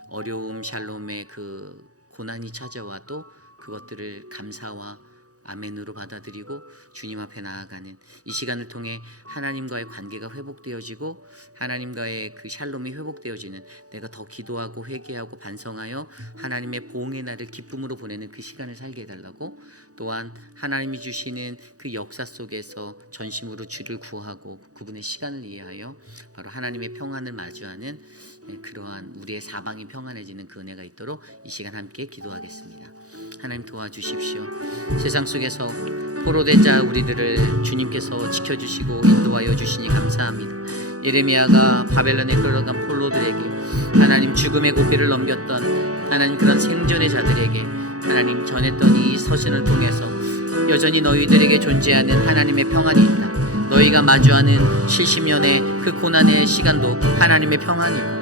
어려움, 샬롬의 그 고난이 찾아와도 그것들을 감사와 아멘으로 받아들이고 주님 앞에 나아가는 이 시간을 통해 하나님과의 관계가 회복되어지고 하나님과의 그 샬롬이 회복되어지는, 내가 더 기도하고 회개하고 반성하여 하나님의 보응의 날을 기쁨으로 보내는 그 시간을 살게 해달라고, 또한 하나님이 주시는 그 역사 속에서 전심으로 주를 구하고 그분의 시간을 이해하여 바로 하나님의 평안을 마주하는 그러한 우리의 사방이 평안해지는 그 은혜가 있도록 이 시간 함께 기도하겠습니다. 하나님 도와주십시오. 세상 속에서 포로된 자 우리들을 주님께서 지켜주시고 인도하여 주시니 감사합니다. 예레미야가 바벨론에 끌어간 포로들에게, 하나님 죽음의 고비를 넘겼던 하나님 그런 생존의 자들에게 하나님 전했던 이 서신을 통해서 여전히 너희들에게 존재하는 하나님의 평안이 있다. 너희가 마주하는 70년의 그 고난의 시간도 하나님의 평안이고,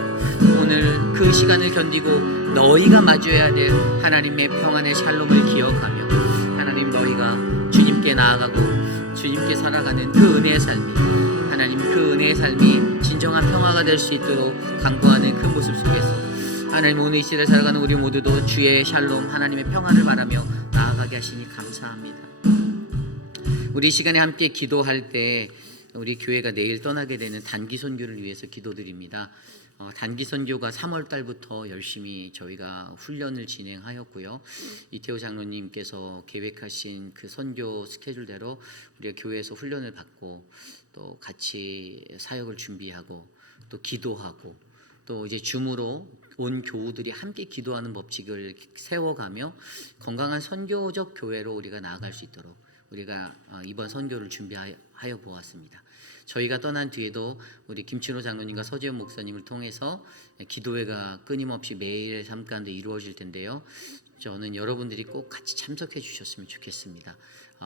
오늘 그 시간을 견디고 너희가 마주해야 될 하나님의 평안의 샬롬을 기억하며 하나님 너희가 주님께 나아가고 주님께 살아가는 그 은혜의 삶이, 하나님 그 은혜의 삶이 진정한 평화가 될 수 있도록 간구하는 그 모습 속에서 하나님 오늘 이 시대를 살아가는 우리 모두도 주의 샬롬 하나님의 평안을 바라며 나아가게 하시니 감사합니다. 우리 이 시간에 함께 기도할 때 우리 교회가 내일 떠나게 되는 단기 선교를 위해서 기도드립니다. 단기 선교가 3월 달부터 열심히 저희가 훈련을 진행하였고요. 이태호 장로님께서 계획하신 그 선교 스케줄대로 우리가 교회에서 훈련을 받고 또 같이 사역을 준비하고 또 기도하고 또 이제 줌으로 온 교우들이 함께 기도하는 법칙을 세워가며 건강한 선교적 교회로 우리가 나아갈 수 있도록 우리가 이번 선교를 준비하여 보았습니다. 저희가 떠난 뒤에도 우리 김춘호 장로님과 서재현 목사님을 통해서 기도회가 끊임없이 매일 삶 가운데 이루어질 텐데요. 저는 여러분들이 꼭 같이 참석해 주셨으면 좋겠습니다.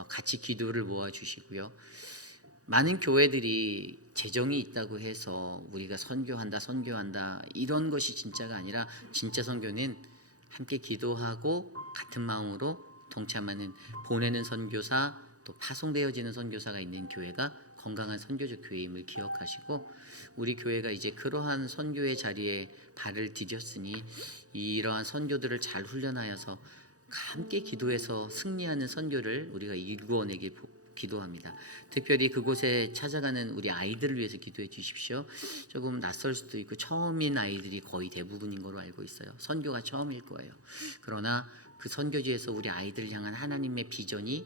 같이 기도를 모아 주시고요. 많은 교회들이 재정이 있다고 해서 우리가 선교한다 이런 것이 진짜가 아니라, 진짜 선교는 함께 기도하고 같은 마음으로 동참하는, 보내는 선교사 또 파송되어지는 선교사가 있는 교회가 건강한 선교적 교회임을 기억하시고, 우리 교회가 이제 그러한 선교의 자리에 발을 디뎠으니 이러한 선교들을 잘 훈련하여서 함께 기도해서 승리하는 선교를 우리가 이루어내길 기도합니다. 특별히 그곳에 찾아가는 우리 아이들을 위해서 기도해 주십시오. 조금 낯설 수도 있고 처음인 아이들이 거의 대부분인 걸로 알고 있어요. 선교가 처음일 거예요. 그러나 그 선교지에서 우리 아이들을 향한 하나님의 비전이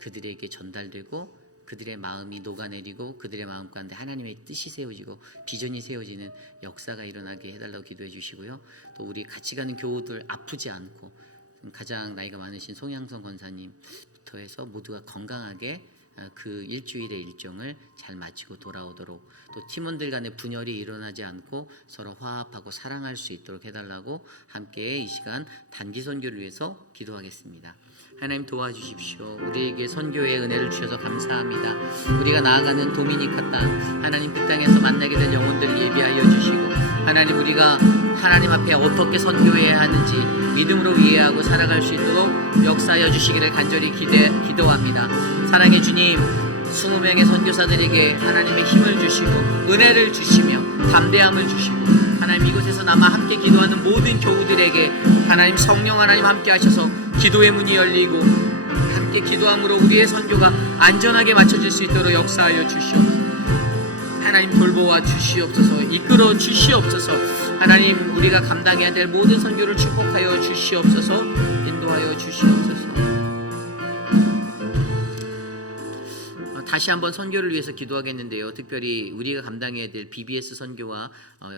그들에게 전달되고 그들의 마음이 녹아내리고 그들의 마음 가운데 하나님의 뜻이 세워지고 비전이 세워지는 역사가 일어나게 해달라고 기도해 주시고요. 또 우리 같이 가는 교우들 아프지 않고 가장 나이가 많으신 송양성 권사님부터 해서 모두가 건강하게 그 일주일의 일정을 잘 마치고 돌아오도록, 또 팀원들 간의 분열이 일어나지 않고 서로 화합하고 사랑할 수 있도록 해달라고 함께 이 시간 단기 선교를 위해서 기도하겠습니다. 하나님 도와주십시오. 우리에게 선교의 은혜를 주셔서 감사합니다. 우리가 나아가는 도미니카 땅, 하나님 그 땅에서 만나게 될 영혼들을 예비하여 주시고, 하나님 우리가 하나님 앞에 어떻게 선교해야 하는지 믿음으로 이해하고 살아갈 수 있도록 역사하여 주시기를 간절히 기도합니다. 사랑의 주님, 20명의 선교사들에게 하나님의 힘을 주시고 은혜를 주시며 담대함을 주시고, 하나님 이곳에서 남아 함께 기도하는 모든 교우들에게 하나님 성령 하나님 함께 하셔서 기도의 문이 열리고 함께 기도함으로 우리의 선교가 안전하게 마쳐질 수 있도록 역사하여 주시옵소서. 하나님 돌보아 주시옵소서. 이끌어 주시옵소서. 하나님 우리가 감당해야 될 모든 선교를 축복하여 주시옵소서. 인도하여 주시옵소서. 다시 한번 선교를 위해서 기도하겠는데요. 특별히 우리가 감당해야 될 BBS 선교와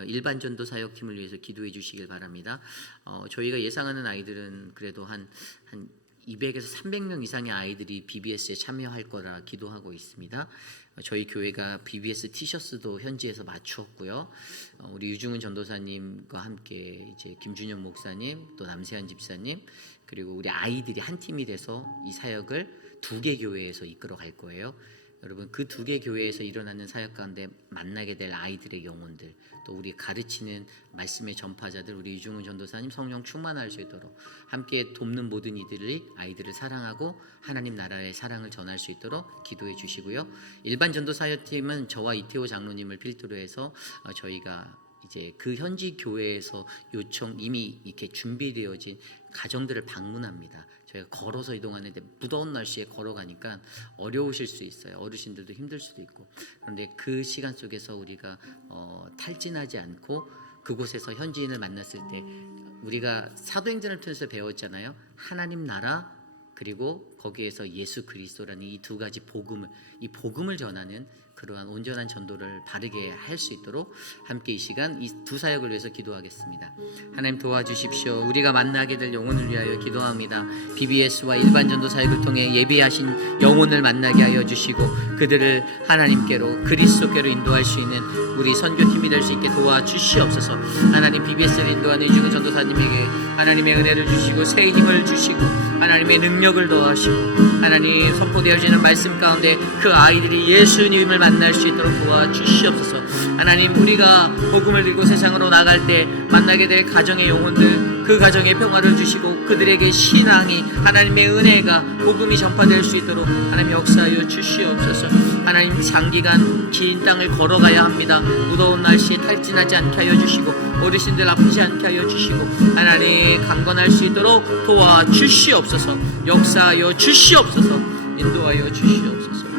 일반 전도 사역팀을 위해서 기도해 주시길 바랍니다. 저희가 예상하는 아이들은 그래도 한 200에서 300명 이상의 아이들이 BBS에 참여할 거라 기도하고 있습니다. 저희 교회가 BBS 티셔츠도 현지에서 맞추었고요. 우리 유중은 전도사님과 함께 이제 김준현 목사님, 또 남세한 집사님, 그리고 우리 아이들이 한 팀이 돼서 이 사역을 2개 교회에서 이끌어 갈 거예요. 여러분 그 2개 교회에서 일어나는 사역 가운데 만나게 될 아이들의 영혼들, 또 우리 가르치는 말씀의 전파자들, 우리 이중훈 전도사님 성령 충만할 수 있도록 함께 돕는 모든 이들이 아이들을 사랑하고 하나님 나라의 사랑을 전할 수 있도록 기도해 주시고요. 일반 전도사역팀은 저와 이태호 장로님을 필두로 해서 저희가 이제 그 현지 교회에서 이미 이렇게 준비되어진 가정들을 방문합니다. 저희가 걸어서 이동하는데 무더운 날씨에 걸어가니까 어려우실 수 있어요. 어르신들도 힘들 수도 있고. 그런데 그 시간 속에서 우리가 탈진하지 않고 그곳에서 현지인을 만났을 때 우리가 사도행전을 통해서 배웠잖아요. 하나님 나라 그리고 거기에서 예수 그리스도라는 이 2가지 복음을 전하는 그러한 온전한 전도를 바르게 할 수 있도록 함께 이 시간 이 2 사역을 위해서 기도하겠습니다. 하나님 도와주십시오. 우리가 만나게 될 영혼을 위하여 기도합니다. BBS와 일반 전도 사역을 통해 예비하신 영혼을 만나게 하여 주시고 그들을 하나님께로 그리스도께로 인도할 수 있는 우리 선교팀이 될 수 있게 도와주시옵소서. 하나님 BBS를 인도하는 이중근 전도사님에게 하나님의 은혜를 주시고 새 힘을 주시고 하나님의 능력을 더하시고 하나님 선포되어지는 말씀 가운데 그 아이들이 예수님을 만날 수 있도록 도와주시옵소서. 하나님 우리가 복음을 들고 세상으로 나갈 때 만나게 될 가정의 영혼들, 그 가정의 평화를 주시고 그들에게 신앙이 하나님의 은혜가 복음이 전파될 수 있도록 하나님 역사하여 주시옵소서. 하나님 장기간 긴 땅을 걸어가야 합니다. 무더운 날씨에 탈진하지 않게 하여 주시고 어르신들 아프지 않게 하여 주시고 하나님 강건할 수 있도록 도와주시옵소서. 역사하여 주시옵소서. 인도하여 주시옵소서.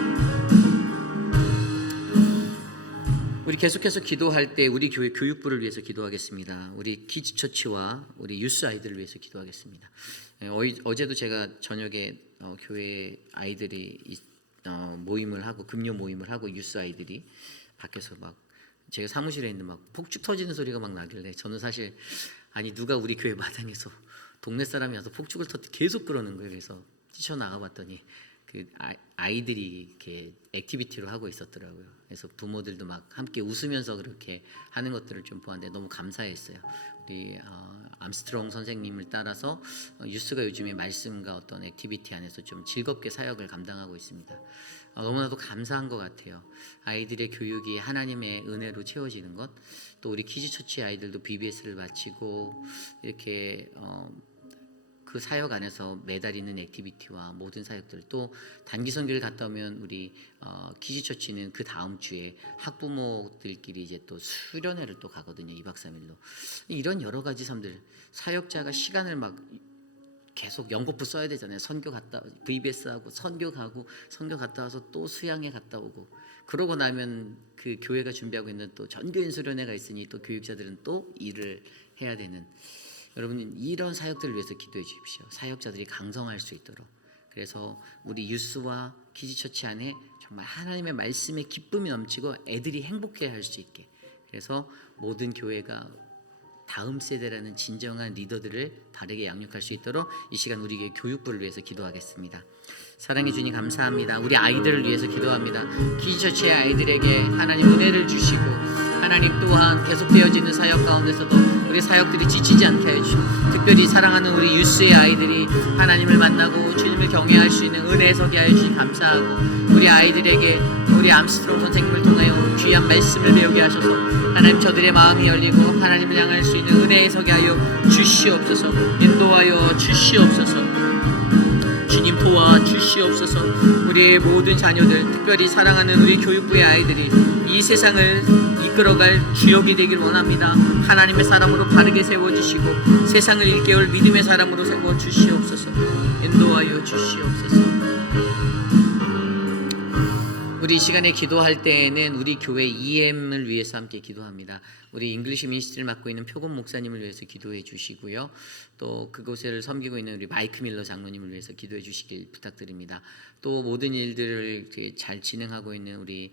우리 계속해서 기도할 때 우리 교회 교육부를 위해서 기도하겠습니다. 우리 키즈처치와 우리 유스 아이들을 위해서 기도하겠습니다. 어제도 제가 저녁에 교회 아이들이 모임을 하고 금요 모임을 하고 유스 아이들이 밖에서 막 제가 사무실에 있는데 막 폭죽 터지는 소리가 막 나길래 저는 사실 아니 누가 우리 교회 마당에서 동네 사람이 와서 폭죽을 계속 그러는 거예요. 그래서 뛰쳐나가 봤더니 그 아이들이 이렇게 액티비티로 하고 있었더라고요. 그래서 부모들도 막 함께 웃으면서 그렇게 하는 것들을 좀 보았는데 너무 감사했어요. 우리 암스트롱 선생님을 따라서 유스가 요즘에 말씀과 어떤 액티비티 안에서 좀 즐겁게 사역을 감당하고 있습니다. 너무나도 감사한 것 같아요. 아이들의 교육이 하나님의 은혜로 채워지는 것, 또 우리 키즈처치 아이들도 BBS를 마치고 이렇게 그 사역 안에서 매달리는 액티비티와 모든 사역들, 또 단기 선교를 갔다 오면 우리 키즈처치는 그 다음 주에 학부모들끼리 이제 또 수련회를 또 가거든요. 2박 3일로. 이런 여러 가지 삶들, 사역자가 시간을 막 계속 연거푸 써야 되잖아요. 선교 갔다 VBS 하고 선교 가고 선교 갔다 와서 또 수양회 갔다 오고 그러고 나면 그 교회가 준비하고 있는 또 전교인 수련회가 있으니 또 교육자들은 또 일을 해야 되는, 여러분 이런 사역들을 위해서 기도해 주십시오. 사역자들이 강성할 수 있도록 그래서 우리 유스와 키즈처치 안에 정말 하나님의 말씀에 기쁨이 넘치고 애들이 행복해할 수 있게, 그래서 모든 교회가 다음 세대라는 진정한 리더들을 바르게 양육할 수 있도록 이 시간 우리 교회 교육부를 위해서 기도하겠습니다. 사랑해 주님 감사합니다. 우리 아이들을 위해서 기도합니다. 키즈처치의 아이들에게 하나님 은혜를 주시고, 하나님 또한 계속되어지는 사역 가운데서도 우리 사역들이 지치지 않게 해주시고, 특별히 사랑하는 우리 유스의 아이들이 하나님을 만나고 주님을 경외할 수 있는 은혜에 서게 하여 주시니 감사하고, 우리 아이들에게 우리 암스트롱 선생님을 통하여 귀한 말씀을 배우게 하셔서 하나님 저들의 마음이 열리고 하나님을 향할 수 있는 은혜에 서게 하여 주시옵소서. 인도하여 주시옵소서. 주님 도와 주시옵소서. 우리의 모든 자녀들, 특별히 사랑하는 우리 교육부의 아이들이 이 세상을 이끌어갈 주역이 되길 원합니다. 하나님의 사람으로 바르게 세워주시고 세상을 일깨울 믿음의 사람으로 세워주시옵소서. 인도하여 주시옵소서. 우리 이 시간에 기도할 때에는 우리 교회 EM을 위해서 함께 기도합니다. 우리 잉글리시 미니스트를 맡고 있는 표곤 목사님을 위해서 기도해 주시고요. 또 그곳을 섬기고 있는 우리 마이크 밀러 장로님을 위해서 기도해 주시길 부탁드립니다. 또 모든 일들을 잘 진행하고 있는 우리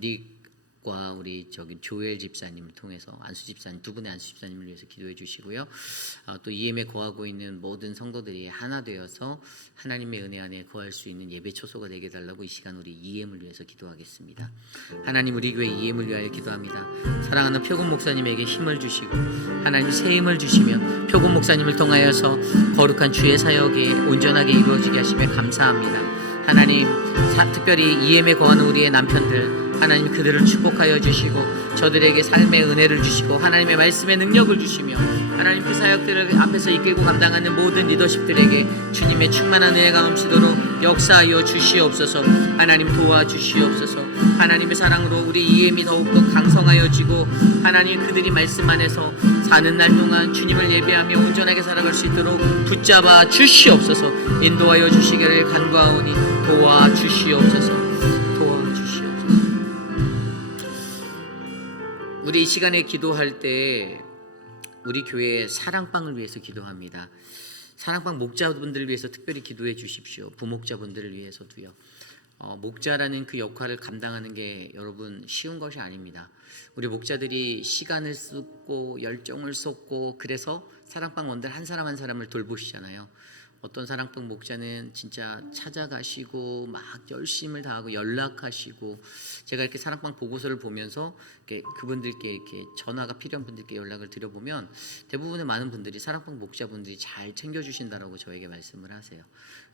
닉과 우리 조엘 집사님을 통해서 안수 집사님, 두 분의 안수 집사님을 위해서 기도해 주시고요. 또 EM에 거하고 있는 모든 성도들이 하나 되어서 하나님의 은혜 안에 거할 수 있는 예배 초소가 되게 달라고 이 시간 우리 EM을 위해서 기도하겠습니다. 하나님, 우리 교회 EM을 위하여 기도합니다. 사랑하는 표곤 목사님에게 힘을 주시고 하나님 새 힘을 주시며 표곤 목사님을 통하여서 거룩한 주의 사역이 온전하게 이루어지게 하시며 감사합니다. 하나님, 특별히 EM에 거하는 우리의 남편들, 하나님 그들을 축복하여 주시고 저들에게 삶의 은혜를 주시고 하나님의 말씀의 능력을 주시며 하나님 그 사역들을 앞에서 이끌고 감당하는 모든 리더십들에게 주님의 충만한 은혜가 넘치도록 역사하여 주시옵소서. 하나님 도와주시옵소서. 하나님의 사랑으로 우리 EM이 더욱더 강성하여지고 하나님 그들이 말씀 안에서 사는 날 동안 주님을 예배하며 온전하게 살아갈 수 있도록 붙잡아 주시옵소서. 인도하여 주시기를 간구하오니 도와주시옵소서. 우리 이 시간에 기도할 때 우리 교회의 사랑방을 위해서 기도합니다. 사랑방 목자분들을 위해서 특별히 기도해 주십시오. 부목자분들을 위해서도요. 목자라는 그 역할을 감당하는 게 여러분 쉬운 것이 아닙니다. 우리 목자들이 시간을 쏟고 열정을 쏟고 그래서 사랑방 원들 한 사람 한 사람을 돌보시잖아요. 어떤 사랑방 목자는 진짜 찾아가시고 막 열심을 다하고 연락하시고, 제가 이렇게 사랑방 보고서를 보면서 그분들께 이렇게 전화가 필요한 분들께 연락을 드려보면 대부분의 많은 분들이 사랑방 목자분들이 잘 챙겨주신다라고 저에게 말씀을 하세요.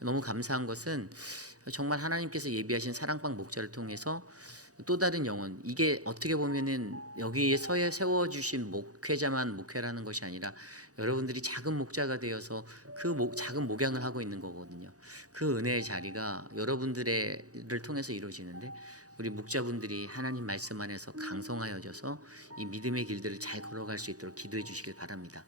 너무 감사한 것은 정말 하나님께서 예비하신 사랑방 목자를 통해서 또 다른 영혼, 이게 어떻게 보면은 여기에 세워주신 목회자만 목회라는 것이 아니라 여러분들이 작은 목자가 되어서 그 작은 목양을 하고 있는 거거든요. 그 은혜의 자리가 여러분들을 통해서 이루어지는데 우리 목자분들이 하나님 말씀 안에서 강성하여져서 이 믿음의 길들을 잘 걸어갈 수 있도록 기도해 주시길 바랍니다.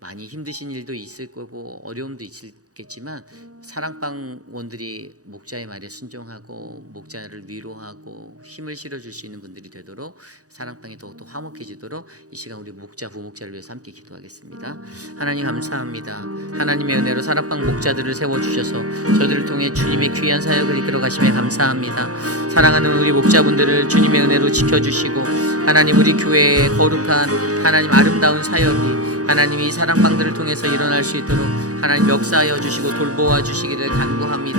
많이 힘드신 일도 있을 거고 어려움도 있겠지만 사랑방원들이 목자의 말에 순종하고 목자를 위로하고 힘을 실어줄 수 있는 분들이 되도록 사랑방이 더욱더 화목해지도록 이 시간 우리 목자 부목자를 위해서 함께 기도하겠습니다. 하나님 감사합니다. 하나님의 은혜로 사랑방 목자들을 세워주셔서 저들을 통해 주님의 귀한 사역을 이끌어 가시며 감사합니다. 사랑하는 우리 목자분들을 주님의 은혜로 지켜주시고 하나님 우리 교회의 거룩한 하나님 아름다운 사역이 하나님이 사랑방들을 통해서 일어날 수 있도록 하나님 역사하여 주시고 돌보아 주시기를 간구합니다.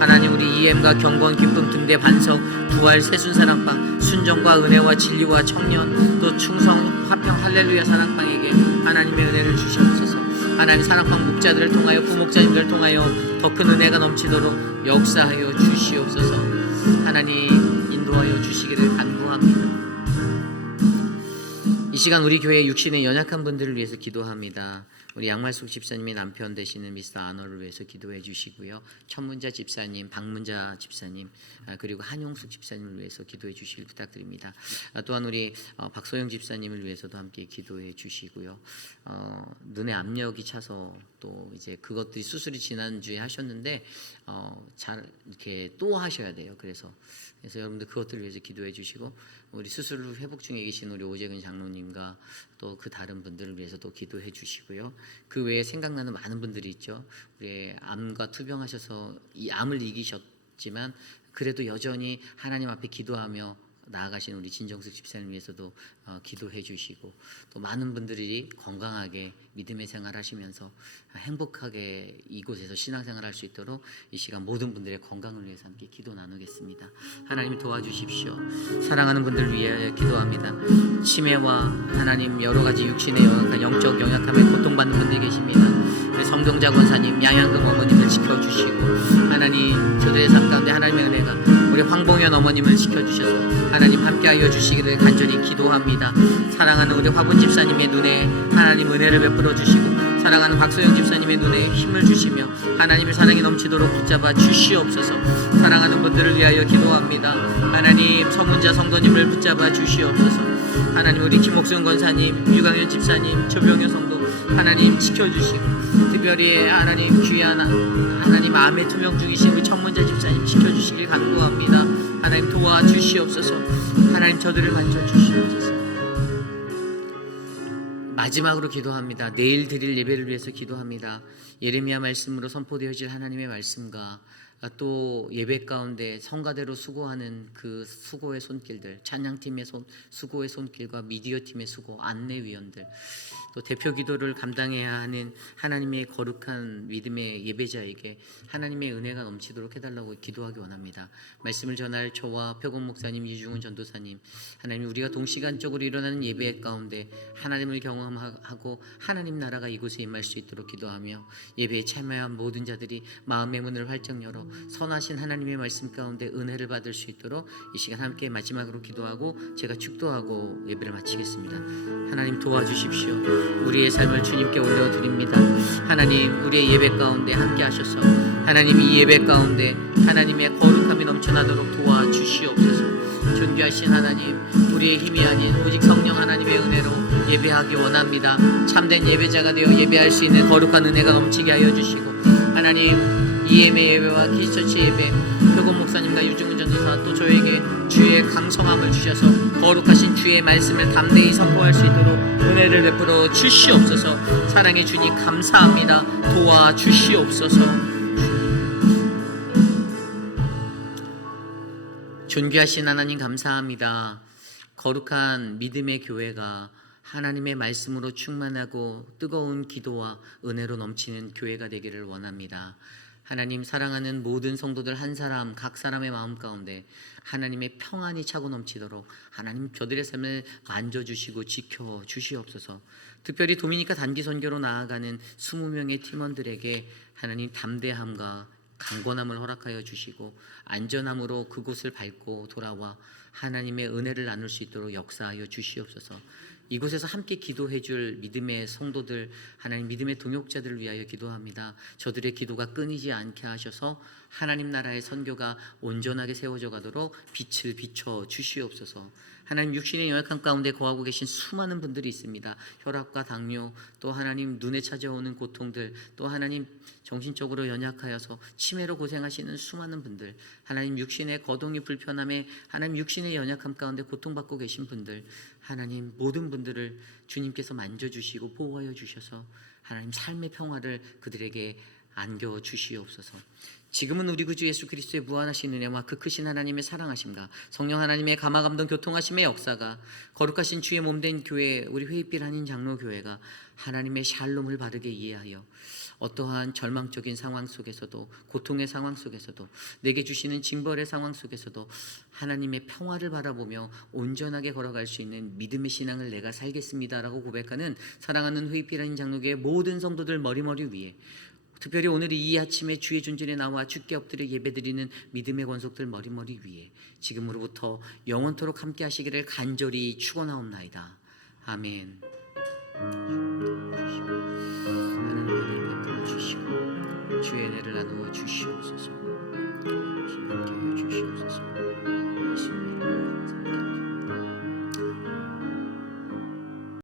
하나님 우리 EM과 경건 기쁨 등대 반석 부활 새순 사랑방 순종과 은혜와 진리와 청년 또 충성 화평 할렐루야 사랑방에게 하나님의 은혜를 주시옵소서. 하나님 사랑방 목자들을 통하여 부목자님들을 통하여 더 큰 은혜가 넘치도록 역사하여 주시옵소서. 하나님 인도하여 주시기를 간구합니다. 이 시간 우리 교회 육신의 연약한 분들을 위해서 기도합니다. 우리 양말숙 집사님의 남편 되시는 미스터 아너를 위해서 기도해 주시고요. 천문자 집사님, 박문자 집사님, 그리고 한용숙 집사님을 위해서 기도해 주시길 부탁드립니다. 또한 우리 박소영 집사님을 위해서도 함께 기도해 주시고요. 눈에 압력이 차서 또 이제 그것들이 수술이 지난주에 하셨는데 잘 이렇게 또 하셔야 돼요. 그래서 여러분들 그것들을 위해서 기도해 주시고 우리 수술 후 회복 중에 계신 우리 오재근 장로님과 또 그 다른 분들을 위해서 또 기도해 주시고요. 그 외에 생각나는 많은 분들이 있죠. 우리 암과 투병하셔서 이 암을 이기셨지만 그래도 여전히 하나님 앞에 기도하며 나아가신 우리 진정숙 집사님 위해서도 기도해 주시고, 또 많은 분들이 건강하게 믿음의 생활하시면서 행복하게 이곳에서 신앙생활 할 수 있도록 이 시간 모든 분들의 건강을 위해서 함께 기도 나누겠습니다. 하나님 도와주십시오. 사랑하는 분들 위해 기도합니다. 치매와 하나님 여러 가지 육신의 영적 연약함에 고통받는 분들이 계십니다. 우리 성경자 권사님, 양양금 어머님을 지켜주시고, 하나님 저들의 삶 가운데 하나님의 은혜가 우리 황봉현 어머님을 지켜주셔서 하나님 함께하여 주시기를 간절히 기도합니다. 사랑하는 우리 화분 집사님의 눈에 하나님 은혜를 베풀어 주시고, 사랑하는 박소영 집사님의 눈에 힘을 주시며 하나님의 사랑이 넘치도록 붙잡아 주시옵소서. 사랑하는 분들을 위하여 기도합니다. 하나님 서문자 성도님을 붙잡아 주시옵소서. 하나님 우리 김옥순 권사님, 유강현 집사님, 조병현 성도 하나님 지켜주시고, 특별히 하나님 귀한 하나님 암에 투명 중이신 우리 천문자 집사님 지켜주시길 간구합니다. 하나님 도와주시옵소서. 하나님 저들을 만져주시옵소서. 마지막으로 기도합니다. 내일 드릴 예배를 위해서 기도합니다. 예레미야 말씀으로 선포되어질 하나님의 말씀과 또 예배 가운데 성가대로 수고하는 그 수고의 손길들, 찬양팀의 수고의 손길과 미디어팀의 수고, 안내위원들, 또 대표 기도를 감당해야 하는 하나님의 거룩한 믿음의 예배자에게 하나님의 은혜가 넘치도록 해달라고 기도하기 원합니다. 말씀을 전할 저와 표곤 목사님, 유중훈 전도사님, 하나님 우리가 동시간적으로 일어나는 예배 가운데 하나님을 경험하고 하나님 나라가 이곳에 임할 수 있도록 기도하며, 예배에 참여한 모든 자들이 마음의 문을 활짝 열어 선하신 하나님의 말씀 가운데 은혜를 받을 수 있도록 이 시간 함께 마지막으로 기도하고 제가 축도하고 예배를 마치겠습니다. 하나님 도와주십시오. 우리의 삶을 주님께 올려드립니다. 하나님 우리의 예배 가운데 함께 하셔서 하나님 이 예배 가운데 하나님의 거룩함이 넘쳐나도록 도와주시옵소서. 존귀하신 하나님, 우리의 힘이 아닌 오직 성령 하나님의 은혜로 예배하기 원합니다. 참된 예배자가 되어 예배할 수 있는 거룩한 은혜가 넘치게 하여 주시고, 하나님 EM의 예배와 키즈처치 예배, 표곤 목사님과 유중훈 전도사 또 저에게 주의 강성함을 주셔서 거룩하신 주의 말씀을 담대히 선포할 수 있도록 은혜를 베풀어 주시옵소서. 사랑의 주님 감사합니다. 도와주시옵소서. 존귀하신 하나님 감사합니다. 거룩한 믿음의 교회가 하나님의 말씀으로 충만하고 뜨거운 기도와 은혜로 넘치는 교회가 되기를 원합니다. 하나님 사랑하는 모든 성도들 한 사람 각 사람의 마음 가운데 하나님의 평안이 차고 넘치도록 하나님 저들의 삶을 만져주시고 지켜주시옵소서. 특별히 도미니카 단기 선교로 나아가는 20명의 팀원들에게 하나님 담대함과 강건함을 허락하여 주시고 안전함으로 그곳을 밟고 돌아와 하나님의 은혜를 나눌 수 있도록 역사하여 주시옵소서. 이곳에서 함께 기도해 줄 믿음의 성도들, 하나님 믿음의 동역자들을 위하여 기도합니다. 저들의 기도가 끊이지 않게 하셔서 하나님 나라의 선교가 온전하게 세워져 가도록 빛을 비춰 주시옵소서. 하나님 육신의 연약함 가운데 거하고 계신 수많은 분들이 있습니다. 혈압과 당뇨, 또 하나님 눈에 찾아오는 고통들, 또 하나님 정신적으로 연약하여서 치매로 고생하시는 수많은 분들, 하나님 육신의 거동이 불편함에 하나님 육신의 연약함 가운데 고통받고 계신 분들, 하나님 모든 분들을 주님께서 만져주시고 보호하여 주셔서 하나님 삶의 평화를 그들에게 안겨 주시옵소서. 지금은 우리 구주 예수 그리스도의 무한하신 은혜와 그 크신 하나님의 사랑하심과 성령 하나님의 감화감동 교통하심의 역사가 거룩하신 주의 몸된 교회, 우리 회의필 한인 장로교회가 하나님의 샬롬을 바르게 이해하여 어떠한 절망적인 상황 속에서도, 고통의 상황 속에서도, 내게 주시는 징벌의 상황 속에서도 하나님의 평화를 바라보며 온전하게 걸어갈 수 있는 믿음의 신앙을 내가 살겠습니다라고 고백하는 사랑하는 회의필 한인 장로교회 모든 성도들 머리머리 위에, 특별히 오늘 이 아침에 주의 존전에 나와 주께 엎드려 예배드리는 믿음의 권속들 머리머리 위에 지금으로부터 영원토록 함께 하시기를 간절히 축원하옵나이다. 아멘. 하나님 은혜를 베풀어 주시고 주의 은혜를 나누어 주시옵소서. 함께 해 주시옵소서.